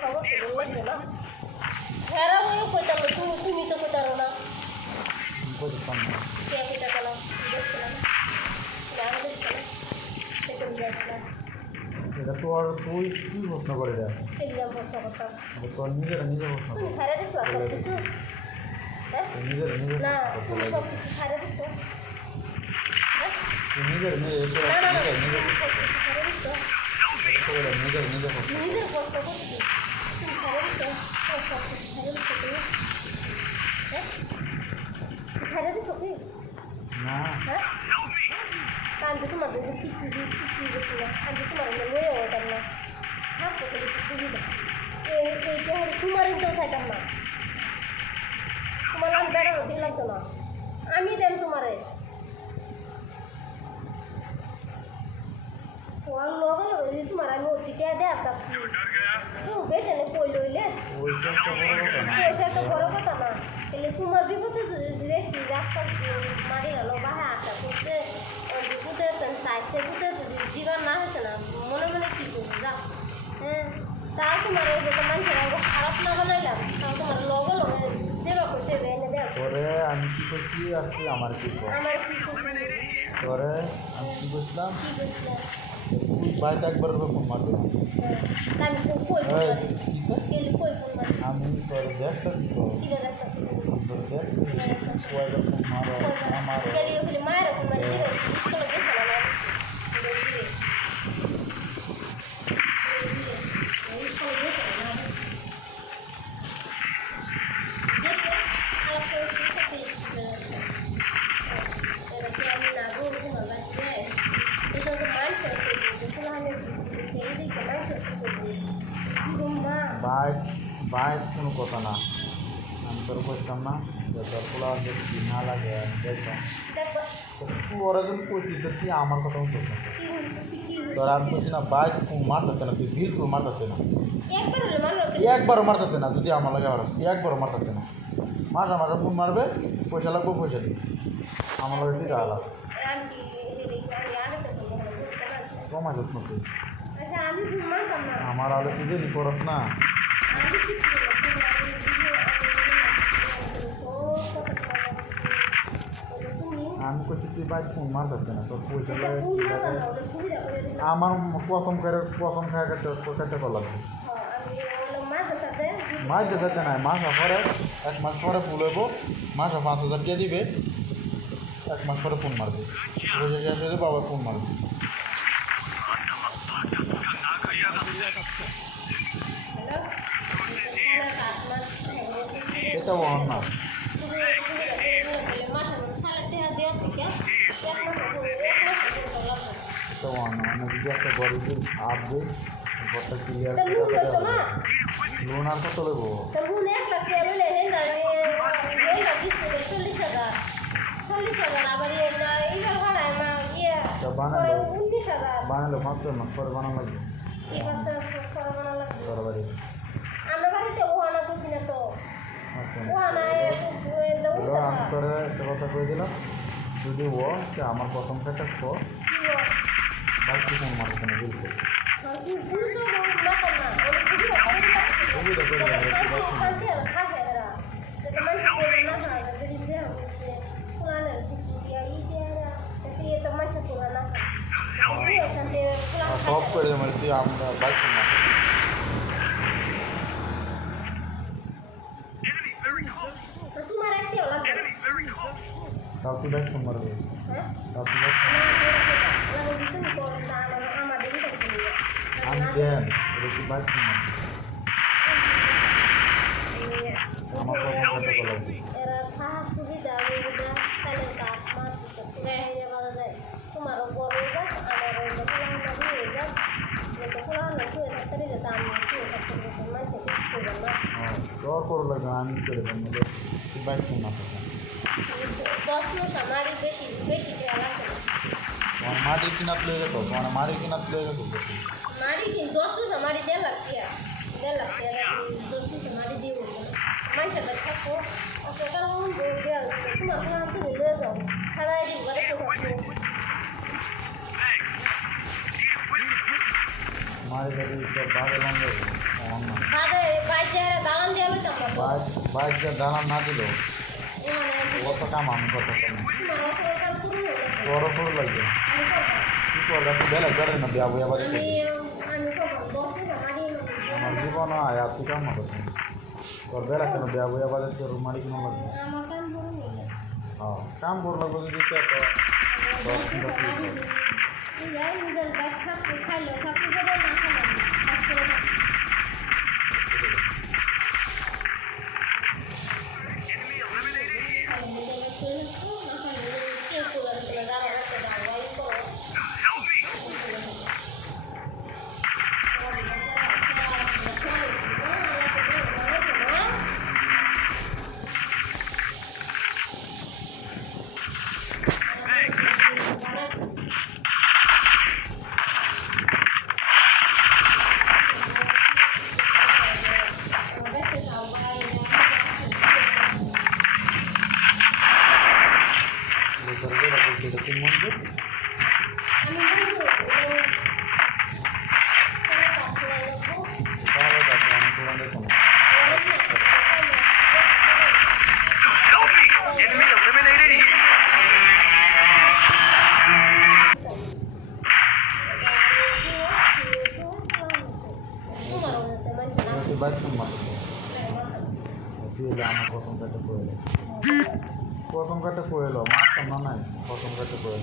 খবর লাগবে না হেরা ওই কইতাম তুমি তো কইতারো না কে কইতা গেল দেখছিলাম আমি দেখছিলাম সেটা বুঝাচ্ছিলাম এটা তো আর তুই কি প্রশ্ন করে দেয় এক্সাম প্রশ্ন করতাম তোর নিজের প্রশ্ন তুমি ছাড়া দিছো সব কিছু হ্যাঁ নিজের না তুমি সব কিছু ছাড়া দিছো হ্যাঁ নিজের না না নিজের নিজের প্রশ্ন করছি তুমি ছাড়া দিছো সব কিছু ছাড়া দিছো তুমি হ্যাঁ ছাড়া দিছো কি না হ্যাঁ আমি তো তোমার কিছু গেছি না আমি তোমার লয়ে ওটার না হাত করে সুবিধা এইটা হলে তোমার ইনকাম খাইতাম না তোমার আমি বেড়ানো দিলাম তো না আমি দেন তোমারে তোমার লগে লগে তোমার আমি ওটিকে দেখ পাচ্ছি বেটে কই লইলে পয়সা একটা বড় কথা না তাহলে তোমার বিপদে যদি দেখছি রাস্তা মারি গেল বাহে আশা করছে পুঁতে সাইডে পুঁতে জীবন না হয়েছে না মনে মনে কী করছি যা হ্যাঁ তা তোমার ওই যে মানুষের খারাপ না বানাইলাম তাও তোমার লগে লগে দেবা করছে এনে দেখ তোরে আমি কি করছি আর তুই আমার কি কর আমার কি তোরে আমি কি করছিলাম কি করছিলাম তুই বাইক একবার ফোন মারবি না আমি কই ফোন মারি কেলি কই ফোন মারি আমি তোর দেখতেছি তো কি দেখতাছি তোর দেখতেছি কয়বার ফোন মারো আমার কেলি ওখানে মায়ের ফোন মারি দিলে স্কুলে গেছে না বাইক কোনো কথা না আমি তোর বলতাম না যে তোর পোলা যদি না লাগে আমি দেখতাম তুই ওরা যদি কইছিস তো তুই আমার কথা বলছিস না তোর আমি বলছি না বাইক মারতে না তুই বিলকুল মারতে না একবারও মারতে না যদি আমার লাগে তুই একবারও মারতে না মাসা ফোন মারবে পয়সা লাগবে পয়সা দিবি আমার লাগে ঠিক আলাদা কমাই যাস না তুই আমার আলো তুই যদি করস না আমি কইছি তুই বাইক ফোন মারতে না তোর পয়সা লাগে আমার কসম খায় কাটতে করলাম মাছ দেখাতে নাই মাছ পরে 1 মাস পরে ফুল হইব মাস 5,000 দিয়ে দিবে 1 মাস পরে ফোন মারবে পয়সা শেষ হয়ে যাবে আবার ফোন মারবে এটা ওয়ান না এটা ওয়ান না আমি যদি একটা গরিব আপ দিই ঘরটা ক্লিয়ার লোন আর কত নেবো বানালো 5 মাস পরে বানানো লাগবে তোর বাড়ি আমি তোরে একটা কথা কয়ে দিলাম যদি ও আমার প্রথম থেকে বাইক ফোন মারবে না বিলকুল সব করে দেবো তুই আমরা বাইক ফোন মারবো তাও তুই বাইক ফোন মারবে তাও তুই বাইক আমি দেন এটা তুই বাইক ফোন মারবে আমার কথা কথা বলবি তোর করো লাগবে আমি করে দেবো তুই বাইক ফোন মারতে মাটি কিনাত লয়ে গেছো মানে মাটি কিনাত লয়ে গেছো মাটি কিন 10 মাস মাটি 1.5 লাখ টাকা 1.5 লাখ টাকা 10 মাস মাটি দিয়ে বলবো মানুষের কাছে থাকো ওকে কারণ বলতে আর তোমার নাম তো বলে দাও সারা দিন ঘরে তো থাকো মারি যদি তোর বাড়ি বন্ধ এমন না বাইরে দালান দিয়ে লইতাম না বাইক যে দালান না দিল কত কাম আমি কত তোর শুরু লাগবে কি করবে তুই বেলা করে না বিয়া বইয়া বাড়ি আমার জীবন আয় আর তুই কাম না করছিস তোর বেলা কেন বিয়া বইয়া বাড়ি তোর মারি কেন লাগবে হ্যাঁ কাম বড় লাগবে যদি তো 10 মিনিট তিন মন্দির তাহলে দেখো আমি তোমার দেখুন Enemy eliminated here. তুই বাইক মাত্র তুই আমার প্রথম কাটে করে প্রথম কাটে করে মারতাম না নাই প্রথম কাটে করে